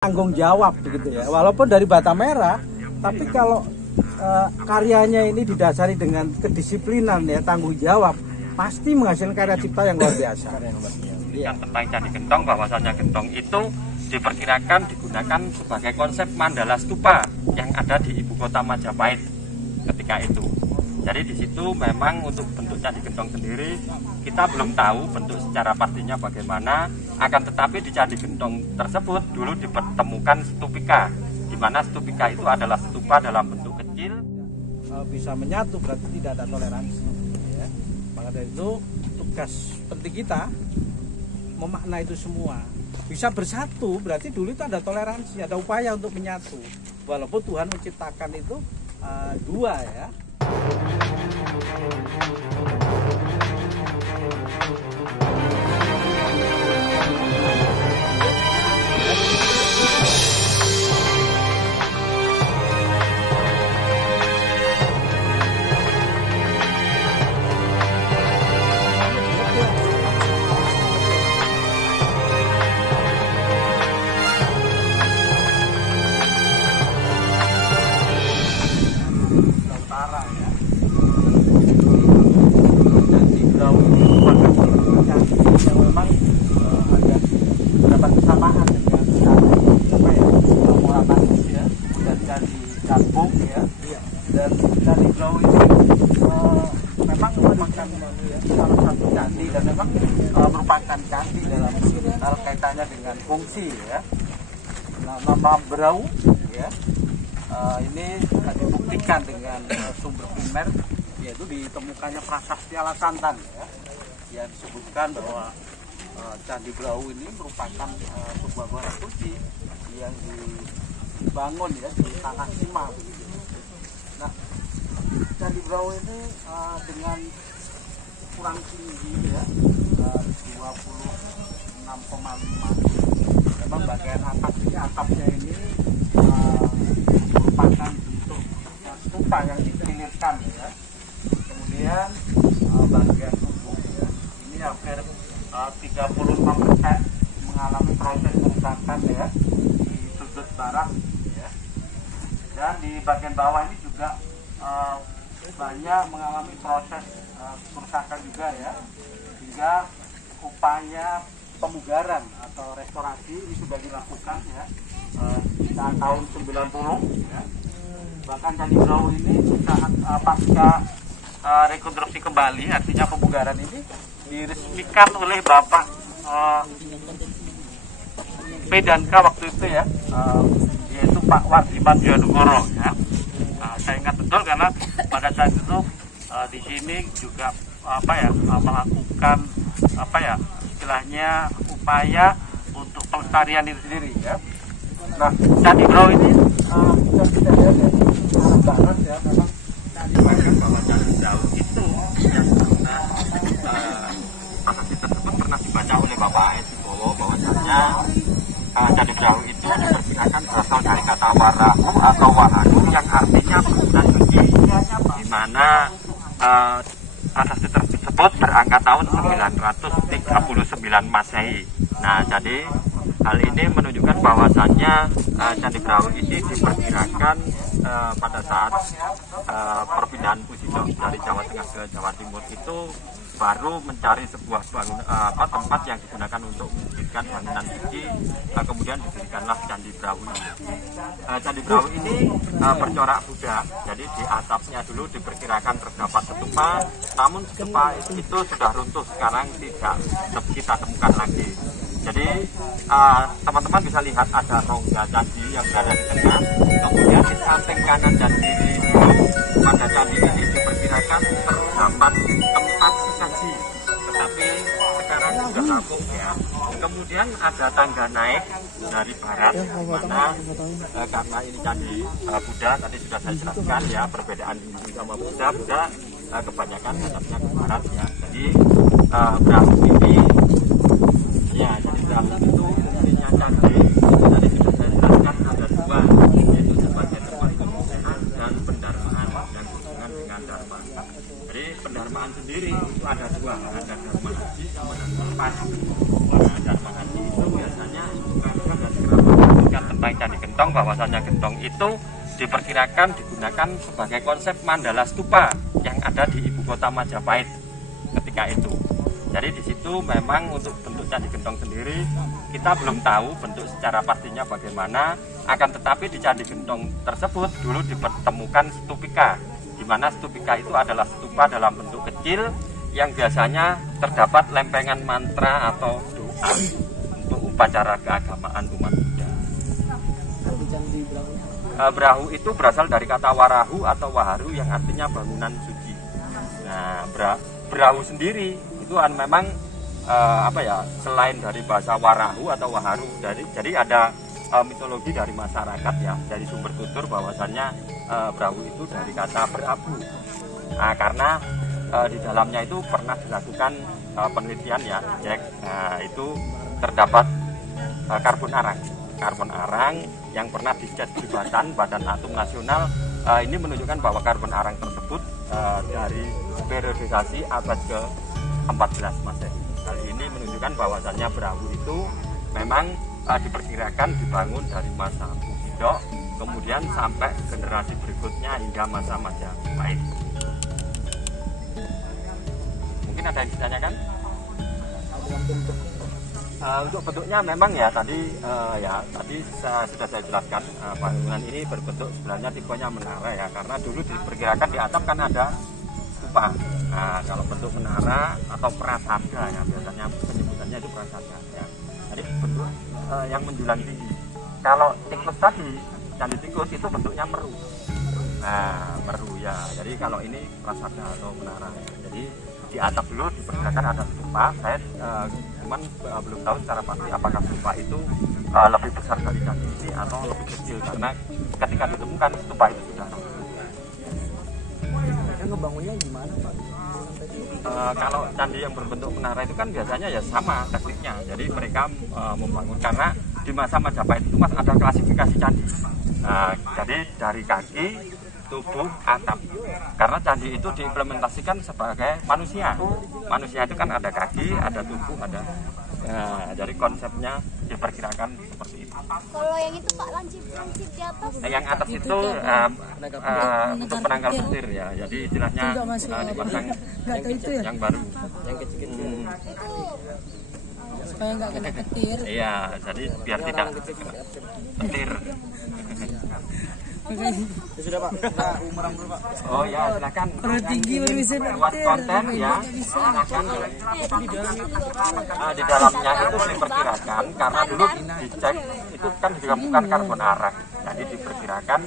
tanggung jawab begitu ya, walaupun dari bata merah, tapi kalau karyanya ini didasari dengan kedisiplinan ya, tanggung jawab, pasti menghasilkan karya cipta yang luar biasa. Yang tentang Candi Gentong, bahwasanya Gentong itu diperkirakan digunakan sebagai konsep mandala stupa yang ada di ibu kota Majapahit ketika itu. Jadi di situ memang untuk bentuk Candi Gentong sendiri kita belum tahu bentuk secara pastinya bagaimana, akan tetapi di Candi Gentong tersebut dulu dipertemukan stupika, di mana stupika itu adalah stupa dalam bentuk kecil. Bisa menyatu berarti tidak ada toleransi ya. Maka dari itu tugas penting kita memaknai itu semua. Bisa bersatu berarti dulu itu ada toleransi, ada upaya untuk menyatu, walaupun Tuhan menciptakan itu dua ya. Utara ya. Candi Brau ini merupakan candi yang memang ada beberapa kesamaan dengan Muarabagus ya, dan Candi Kampung ya. Dan Candi Brau ini memang merupakan salah satu candi dan memang merupakan candi dalam hal kaitannya dengan fungsi ya. Nah, nama Brau ya. Ini dibuktikan dengan sumber primer, yaitu ditemukannya prasasti Alasantan ya, yang disebutkan bahwa Candi Brau ini merupakan sebuah muara suci yang dibangun ya di tanah Sima begitu. Nah, Candi Brau ini dengan kurang tinggi ya 26,5. Memang bagian atapnya ini merupakan bentuk stupa yang dipilirkan ya. Kemudian bagian tubuh ya, ini hampir 36% mengalami proses kerusakan ya di sudut barat ya. Dan di bagian bawah ini juga banyak mengalami proses kerusakan juga ya, hingga upaya pemugaran atau restorasi ini sudah dilakukan ya tahun 90 ya. Bahkan Candi Brau ini saat pasca rekonstruksi kembali, artinya pemugaran ini diresmikan oleh Bapak P dan K waktu itu ya, yaitu Pak Wardiman Diponegoro ya. Saya ingat betul karena pada saat itu di sini juga melakukan istilahnya upaya untuk pelestarian itu sendiri ya. Nah, Candi Brau ini bisa kita lihat dari arah barat ya, memang Candi bahwa Candi Brau itu yang prasasti tersebut pernah dibaca oleh Bapak Esibowo, bahwasanya Candi Brau itu diperkirakan berasal dari kata warahu atau wahanu yang artinya bulan suci, di mana prasasti tersebut berangkat tahun 939 Masehi. Nah, jadi hal ini menunjukkan bahwasannya Candi Brau ini diperkirakan pada saat perpindahan Pusidok dari Jawa Tengah ke Jawa Timur itu baru mencari sebuah tempat yang digunakan untuk mewujudkan bangunan suci, kemudian didirikanlah Candi Brau ini. Candi Brau ini bercorak Buddha, jadi di atapnya dulu diperkirakan terdapat stupa, namun stupa itu sudah runtuh, sekarang tidak kita temukan lagi. Jadi teman-teman bisa lihat ada rongga candi yang berada di tengah, kemudian di samping kanan dan kiri pada candi ini diperkirakan terdapat tempat sesaji, tetapi sekarang sudah rampung ya. Kemudian ada tangga naik dari barat, mana karena ini candi Buddha, tadi sudah saya jelaskan ya perbedaan Hindu sama Buddha kebanyakan hadapnya ke barat ya. Jadi Brau ini ya, jadi Brau itu fungsinya candi tadi sudah saya jelaskan ada dua, yaitu sebagai tempat kemuliaan dan pendarmaan yang berhubungan dengan dharma. Jadi pendarmaan sendiri itu ada dua, ada dharma haji sama dharma lepas. Dharma haji itu biasanya bukan dari kerabat tentang Candi Gentong bahwasannya Gentong itu diperkirakan digunakan sebagai konsep mandala stupa yang ada di ibu kota Majapahit ketika itu. Jadi di situ memang untuk bentuk Candi Gentong sendiri kita belum tahu bentuk secara pastinya bagaimana, akan tetapi di Candi Gentong tersebut dulu ditemukan stupika, di mana stupika itu adalah stupa dalam bentuk kecil yang biasanya terdapat lempengan mantra atau doa untuk upacara keagamaan umat Buddha. Brahu itu berasal dari kata warahu atau waharu yang artinya bangunan suci. Nah, brahu sendiri itu memang selain dari bahasa warahu atau waharu, jadi ada mitologi dari masyarakat ya, dari sumber tutur bahwasannya brahu itu dari kata berabu. Nah, karena di dalamnya itu pernah dilakukan penelitian ya, cek. Nah, itu terdapat karbon arang yang pernah dicek di Badan Atom Nasional. Ini menunjukkan bahwa karbon arang tersebut dari periodisasi abad ke-14 Masehi. Hal ini menunjukkan bahwasannya Brahu itu memang diperkirakan dibangun dari masa Buddha, kemudian sampai generasi berikutnya hingga masa Majapahit. Mungkin ada yang ditanyakan? Untuk bentuknya memang ya tadi sudah saya jelaskan, bangunan ini berbentuk sebenarnya tipenya menara ya, karena dulu diperkirakan di atap kan ada stupa. Nah, kalau bentuk menara atau prasada ya, biasanya penyebutannya itu prasada ya. Jadi bentuk yang menjulang tinggi. Kalau tikus tadi, Candi Tikus itu bentuknya meru. Nah, meru ya. Jadi kalau ini prasada atau menara ya. Jadi di atap dulu diperkirakan ada stupa. Saya cuman belum tahu secara pasti apakah stupa itu lebih besar dari candi ini atau lebih kecil, karena ketika ditemukan stupa itu sudah ngebangunnya gimana Pak? Kalau candi yang berbentuk menara itu kan biasanya ya sama tekniknya. Jadi mereka membangun, karena di masa Majapahit itu mas ada klasifikasi candi. Jadi dari kaki, tubuh, atap. Karena candi itu diimplementasikan sebagai manusia. Manusia itu kan ada kaki, ada tubuh, ada. Dari konsepnya diperkirakan seperti itu. Kalau yang itu Pak, lancip di atas? Yang atas itu untuk penangkal petir ya. Jadi istilahnya dipasang yang baru, yang kecil-kecil. Supaya nggak kena petir. Iya, jadi biar tidak petir. Sudah Pak, kita umaran dulu Pak. Oh ya, silakan. Perlu tinggi baru bisa Buat konten ya. Silakan. Di dalamnya itu diperkirakan, karena dulu dicek itu kan juga bukan karbon arang. Jadi diperkirakan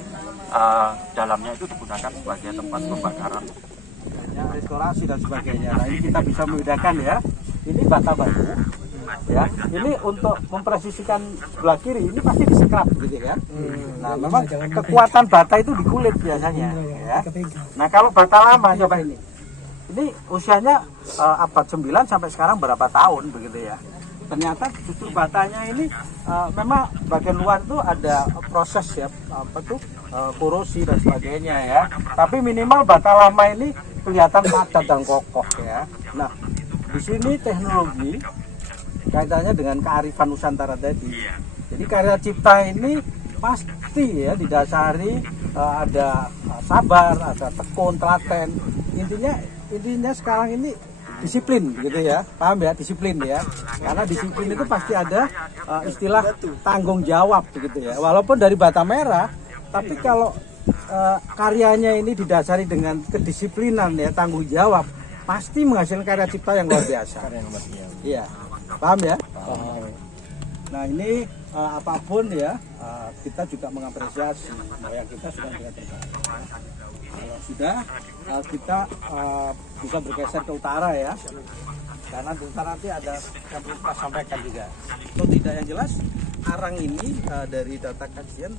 dalamnya itu digunakan sebagai tempat pembakaran. Restorasi dan sebagainya. Nah, ini kita bisa membedakan ya. Ini bata batu. Ya, ini untuk mempresisikan sebelah kiri ini pasti disekrap gitu ya. Nah, memang kekuatan bata itu di kulit biasanya ya. Nah, kalau bata lama coba ini usianya abad 9 sampai sekarang berapa tahun begitu ya. Ternyata justru batanya ini memang bagian luar itu ada proses ya, korosi dan sebagainya ya. Tapi minimal bata lama ini kelihatan padat dan kokoh ya. Nah, di sini teknologi kaitannya dengan kearifan Nusantara tadi. Jadi karya cipta ini pasti ya didasari ada sabar, ada tekun, telaten. Intinya sekarang ini disiplin gitu ya, paham ya, disiplin ya. Karena disiplin itu pasti ada istilah tanggung jawab begitu ya. Walaupun dari bata merah, tapi kalau karyanya ini didasari dengan kedisiplinan ya, tanggung jawab, pasti menghasilkan karya cipta yang luar biasa. Iya. Paham ya? Nah, ini apapun ya, kita juga mengapresiasi yang kita sudah terbaik. Kalau sudah kita bisa bergeser ke utara ya, karena di utara nanti ada yang perlu kita sampaikan juga. Atau tidak, yang jelas arang ini dari data kajian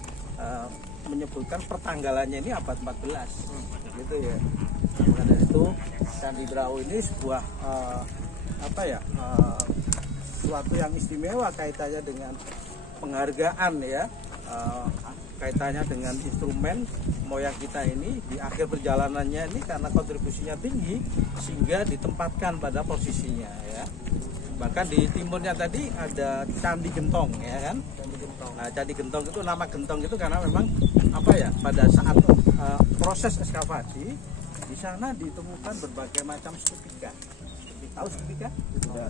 menyebutkan pertanggalannya ini abad 14 gitu ya. Maka dari itu Candi Brahu ini sebuah suatu yang istimewa kaitannya dengan penghargaan ya, kaitannya dengan instrumen moyang kita ini di akhir perjalanannya ini, karena kontribusinya tinggi sehingga ditempatkan pada posisinya ya. Bahkan di timurnya tadi ada Candi Gentong, ya kan? Candi Gentong. Nah, Candi Gentong itu nama Gentong itu karena memang apa ya? Pada saat proses ekskavasi di sana ditemukan berbagai macam stupika. Tahu stupika? Ya.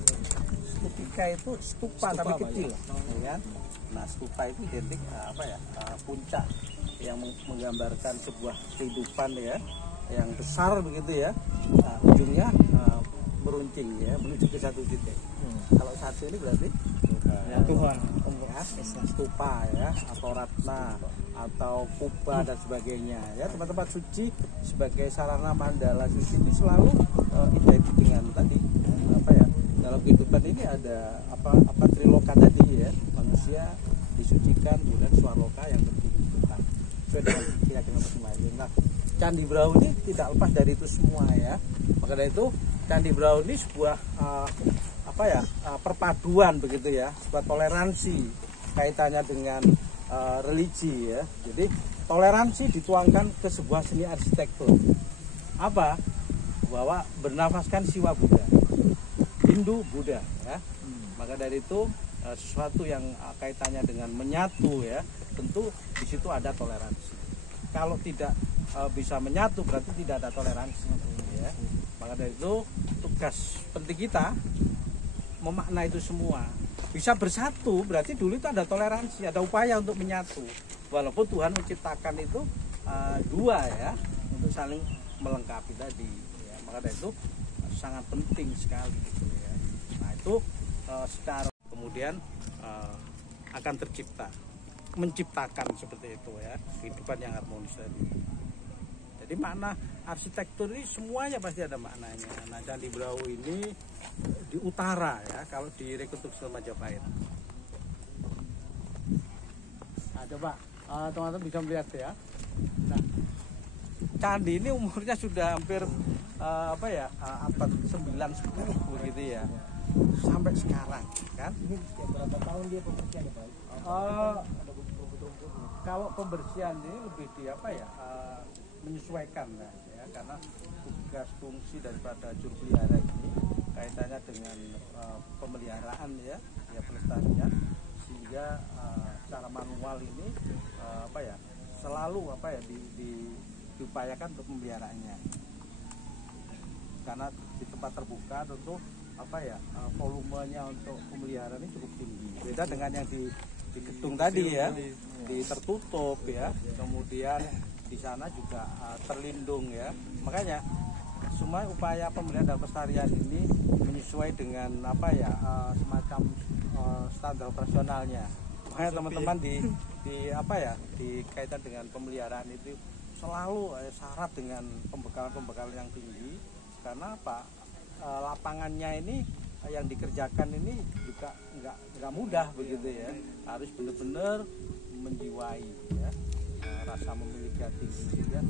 Stupika itu stupa tapi kecil, ya kan? Nah, stupa itu identik puncak yang menggambarkan sebuah kehidupan ya, yang besar begitu ya. Ujungnya meruncing ya, menuju ke satu titik. Kalau satu ini berarti ya, Tuhan, ya, stupa ya, atau ratna, atau kuba dan sebagainya ya, tempat-tempat suci sebagai sarana mandala suci ini selalu identik dengan tadi apa ya, dalam kehidupan ini ada apa triloka tadi ya, manusia disucikan, kemudian swarloka yang berkehidupan sesuai dengan keyakinan masing-masing. Nah, Candi Brau ini tidak lepas dari itu semua ya. Maka dari itu Candi Brau ini sebuah perpaduan begitu ya, sebuah toleransi kaitannya dengan religi ya. Jadi toleransi dituangkan ke sebuah seni arsitektur. Apa? Bahwa bernafaskan siwa Buddha, Hindu Buddha ya. Maka dari itu sesuatu yang kaitannya dengan menyatu ya, tentu di situ ada toleransi. Kalau tidak bisa menyatu berarti tidak ada toleransi ya. Maka dari itu tugas penting kita memaknai itu semua. Bisa bersatu berarti dulu itu ada toleransi, ada upaya untuk menyatu. Walaupun Tuhan menciptakan itu dua ya, untuk saling melengkapi tadi ya. Maka dari itu sangat penting sekali gitu ya. Nah, itu secara kemudian akan tercipta, menciptakan seperti itu ya, kehidupan yang harmonis tadi. Jadi makna arsitektur ini semuanya pasti ada maknanya. Nah, Candi Brau ini di utara ya, kalau di rekonstruksi Majapahit. Ada Pak, teman-teman bisa melihat ya. Nah, candi ini umurnya sudah hampir abad 9-10 begitu ya, sampai sekarang kan. Ini berapa tahun dia pembersihan Pak? Kalau pembersihan ini lebih di menyesuaikan ya, karena tugas fungsi daripada juru pelihara ini kaitannya dengan pemeliharaan ya pelestarian, sehingga secara manual ini selalu diupayakan untuk pemeliharaannya. Karena di tempat terbuka tentu volumenya untuk pemeliharaan ini cukup tinggi. Beda dengan yang di gedung tadi ya, di tertutup ya, kemudian di sana juga terlindung ya. Makanya semua upaya pemeliharaan dan pelestarian ini menyesuai dengan semacam standar operasionalnya. Makanya teman-teman di kaitan dengan pemeliharaan itu selalu syarat dengan pembekalan yang tinggi, karena lapangannya ini yang dikerjakan ini juga nggak mudah begitu ya, harus benar-benar menjiwai ya, rasa memiliki tinggi sehingga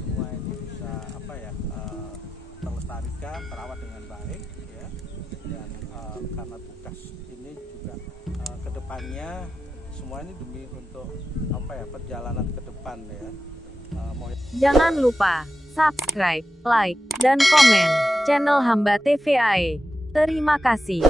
semua ini bisa terlestarikan, terawat dengan baik ya. Dan karena tugas ini juga kedepannya semua ini demi untuk perjalanan ke depan ya. Jangan lupa subscribe, like, dan komen channel Hamba TVAE. Terima kasih.